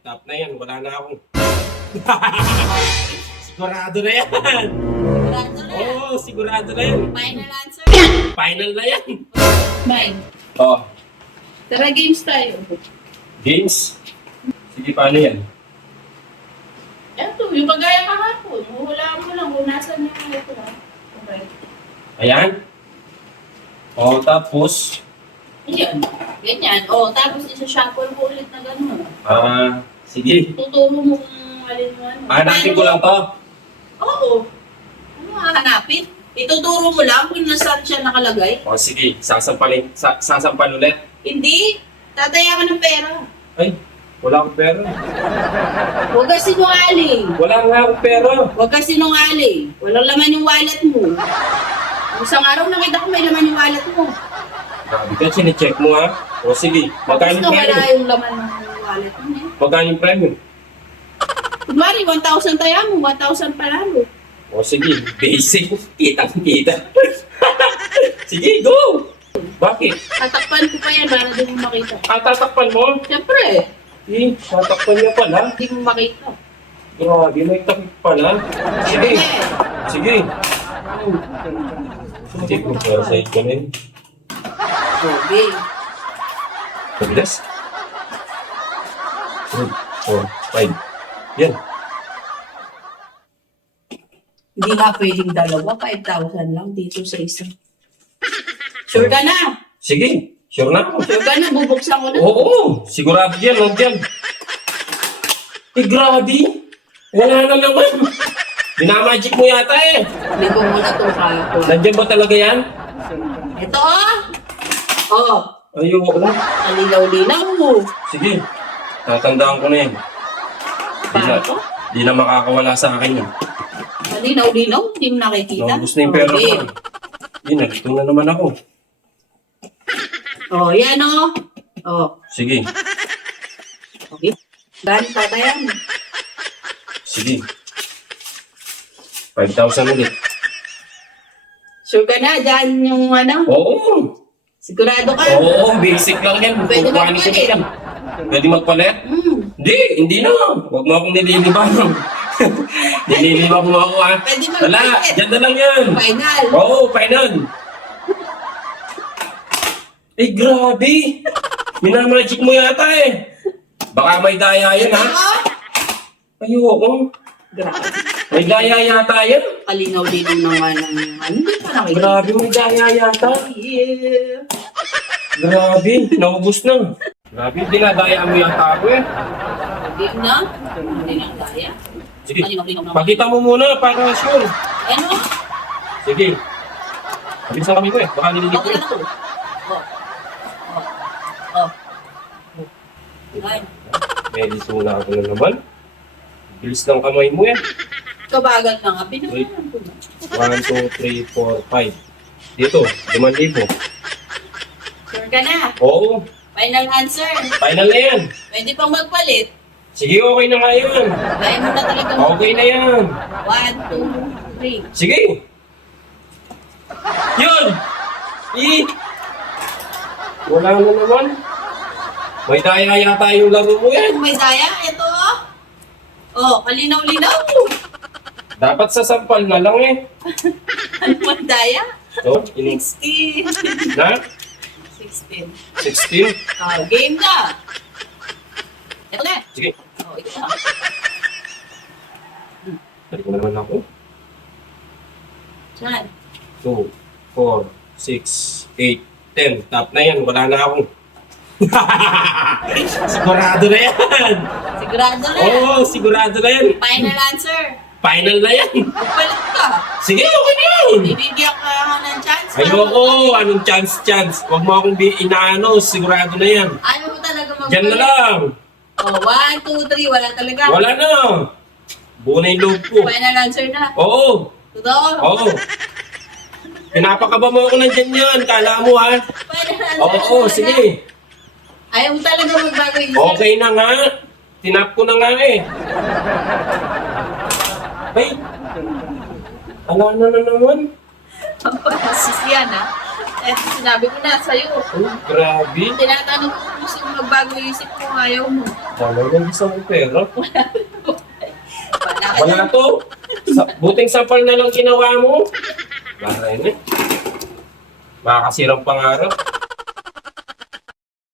Top na yan, wala na ako. Sigurado na yan. Sigurado na yan. Oo, sigurado na yan. Final answer. Final na yan. Mine. Oh, Tara, games tayo. games. Sige, paano yan? Ito, yung kagaya kahapon. Huhulaan mo lang kung nasan yung ito. Okay. Ayan. Oh, tapos, Ayan. Ganyan. O, tapos isa-shuffle ko ulit na gano'n. sige. Tuturo mo kung alin mo ano. Hanapin ko lang to. Oo. Ano hanapin? Ituturo mo lang kung nasaan siya nakalagay. Oh, sige. Sasampal ulit. Hindi. Tataya ka ng pera. Ay, wala akong pera. Huwag ka sinungaling. Wala nga akong pera. Huwag ka sinungaling. Walang laman yung wallet mo. Isang araw nakita ko may laman yung wallet mo. Sabi ka, sinicheck mo ha. O sige, magkano Gusto wala premium? yung laman ng wallet mo eh. Magkano yung premium? Kunwari, 1,000 taya mo, 1,000 panalo. O sige, basic. Kitang-kita. Sige, go! Bakit? Tatakpan ko pa yan para di mo makita. Tatakpan mo? Siyempre, Tatakpan niya pala. di mo makita. Grabe, may takip pala. Sige, sige. Hindi ko para sa ito na yun. Okay. Pagdas? 3, 4, 5. Yan. Hindi nga pwedeng dalawa, 5,000 lang dito sa isa. Sure ka na? Sige, sure na ako. Sure ka na? Bubuksan ko na. Oo, sigurado yan, huwag yan. Grabe. Wala na naman. Binamagic mo yata eh. Hindi ko muna itong kahapon. Nandiyan ba talaga yan? Ito oh! Oh, Ayoko na. kalinaw-linaw mo. Sige, tatandaan ko na yan. Paano? Di na makakawala sa akin yan. Kalinaw-linaw, hindi mo nakikita. Naubos na yung pera Okay. ko. Di, nalito na naman ako. Oh, yan oh. Oh, Sige, okay. Dahil tatayan. sige. 5,000 ulit. Sure ka na, dyan yung ano? Oo, Sigurado ka? oo, basic lang yan. Pwede Kukuhanin ko magpalit. yan. Pwede magpalit? Hindi na. Huwag mo akong nililibang. Nililibang mo ako ha. Pwede Wala, magpalit. dyan na lang yan. Final. Oo, final. Eh, grabe. Minamagic mo yata eh. Baka may daya yan ha. Ano? Ayoko. Grabe. May daya yata yan. Kalinaw-linaw naman ang ano. Hindi pa nakikita. Grabe, may daya yata. Yeah. Grabe, naubos na. Grabe, dinadaya mo yata ako eh. Hindi na. Hindi na kaya. Sige, Kalinaw-linaw naman. pakita mo muna para sure. Ano? Sige. Bilisan kami ko eh, baka nililig ko Okay eh. na to. Oh. Oh. Oh. Ay. Medis muna ako na naman. Bilis ng kamay mo eh. Kabagal na nga. Pinawalan ko na. 1, 2, 3, 4, 5. Dito, 5,000. Sure ka na. Oo, Final answer. final na yan. Pwede pang magpalit. Sige, okay na nga yan. Kaya mo na talaga. Okay na yan. 1, 2, 3. Sige. Yun! Wala na naman. May daya yata yung laro mo yan. May daya. Ito oh. Oh, kalinaw-linaw. Dapat sasampal na lang eh. Ano mang daya? So, ini 16. na? 16. 16? Oh, game na. Ito na. Sige. Oh, ito na. Dali ko na naman ako. Saan? 2, 4, 6, 8, 10. Top na yan. Wala na ako. Sigurado na yan. Sigurado na. Oo, sigurado na yan. Final answer. Final na yan. Magpalit ka. Sige, okay na yan. Bibigyan ka ng chance. Ayoko, anong chance. Huwag mo akong inaano, sigurado na yan. Ano mo talaga magpalit? Diyan na lang. Oh, 1, 2, 3. Wala talaga. Wala na. Buo na yung loob ko. Final answer na. Oo, Totoo. oo. Pinapakaba mo ako nandyan yan. Kala mo ha. Final answer. Oo, na. sige. Ayaw mo talaga magbago yung Okay na nga. Tinap ko na nga eh. Ay, ala na naman. Sis yan ha. Eh, sinabi ko na sa'yo. Oh, grabe. Tinatanong ko kung gusto mo magbago yung isip mo, ayaw mo. Wala nang gusto mong pera. Wala ka Wala to. Buting sampal na lang ginawa mo. Wala yun eh. Makakasirang pangarap.